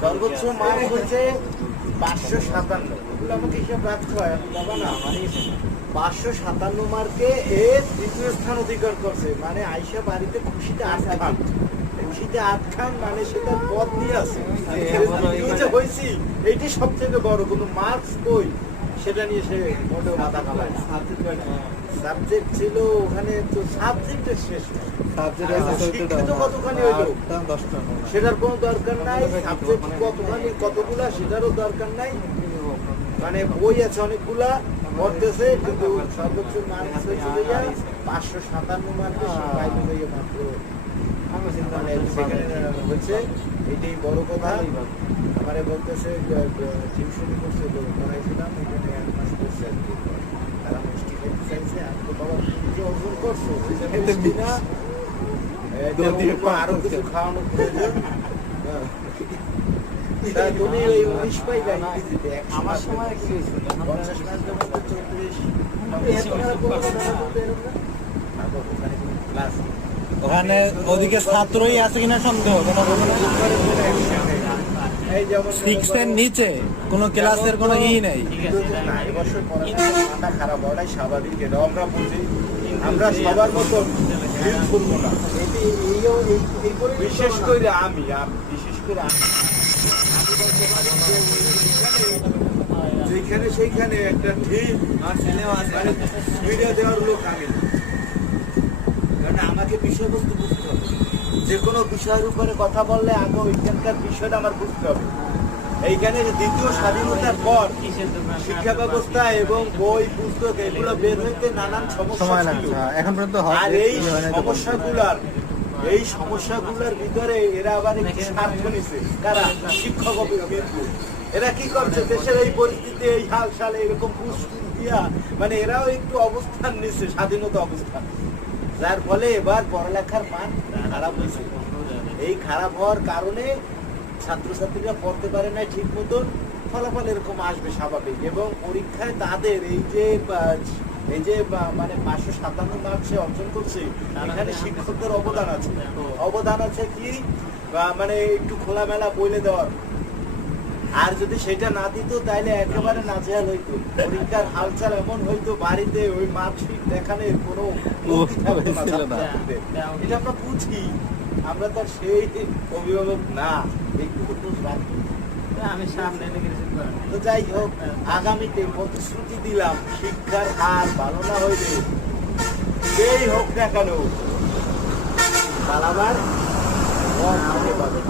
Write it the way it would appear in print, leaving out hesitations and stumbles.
সর্বোচ্চ মার্ক হচ্ছে 557। এগুলো আমাকে হিসাব রাখতে হয়, আমি বাবা না 557 মার্কে এ তৃতীয় স্থান অধিকার করছে। মানে আইসা বাড়িতে খুশিতে 8 খান, খুশিতে 8 খান, মানে সেটা পদ নিয়ে আছে হয়েছি। এইটি সব থেকে বড়। কোনো মার্কস কই সেটা নিয়ে সে মোটেও মাথা কামায় না। সাবজেক্ট ছিল ওখানে, তো সাবজেক্টের শেষ শিক্ষিত কতখানি হইলো সেটার কোনো দরকার নাই, সাবজেক্ট কতখানি কতগুলা সেটারও দরকার নাই। মানে বই আছে অনেকগুলা পড়তেছে, কিন্তু সর্বোচ্চ মার্কস হয়েছে 557 মার্কে পাইতে হয়ে মাত্র হয়েছে। এটাই বড় কথা। আমারে বলতেছে টিউশনি করছে, পড়াইছিলাম এখানে 1 মাস করছে আর কি। তারা মিষ্টি খেতে চাইছে, আমি তো বাবা তুমি যে অর্জন করছো মিষ্টি না, আরো কিছু খাওয়ানো প্রয়োজন। তুমি ওই 19 পাইলে আমার সময় 50 মার্কের মধ্যে 34 ওখানে ওদিকে ছাত্রই আছে কিনা সন্দেহ। 6 এর নিচে কোনো ক্লাসের কোনো নেই। এবছর পড়াশোনা খারাপ হওয়াটাই স্বাভাবিক, এটা আমরা বুঝি। আমরা সবার মতন করবো না, বিশেষ করে আমি যেখানে সেইখানে একটা ঠিক মিডিয়া দেওয়ার লোক আমি, কারণ আমাকে বিষয়বস্তু বুঝতে হবে। যে কোনো বিষয়ের উপরে কথা বললে আগে ওইখানকার বিষয়টা আমার বুঝতে হবে। এইখানে দ্বিতীয় স্বাধীনতার পর শিক্ষা ব্যবস্থা এবং বই পুস্তক এগুলো বের হইতে নানান সমস্যা ছিল। এখন পর্যন্ত আর এই সমস্যাগুলোর ভিতরে এরা আবার একটু স্বার্থ নিছে। কারা? শিক্ষক অভিভাবক। এরা কি করছে? দেশের এই পরিস্থিতি, এই হাল সালে এরকম পুষ্টি দিয়া, মানে এরাও একটু অবস্থান নিচ্ছে, স্বাধীনতা অবস্থান, যার ফলে এবার পড়ালেখার মান খারাপ হয়েছে। এই খারাপ হওয়ার কারণে ছাত্রছাত্রীরা পড়তে পারে না ঠিক মতন, ফলাফল এরকম আসবে স্বাভাবিক। এবং পরীক্ষায় তাদের এই যে মানে 557 মার্কসে অর্জন করছে, এখানে শিক্ষকদের অবদান আছে কি মানে একটু খোলামেলা বলে দেওয়ার। আর যদি সেটা না দিত তাহলে একেবারে নাজেহাল হইতো। পরীক্ষার হালচাল এমন হইতো, বাড়িতে ওই মার্কশিট দেখানোর কোনো এটা আমরা বুঝি। আমরা তো সেই অভিভাবক না, একটু রাখি। আমি সামনে তো যাই হোক, আগামীতে প্রতিশ্রুতি দিলাম, শিক্ষার হার ভালো না হইলে যেই হোক না কেন পালাবার পাবে।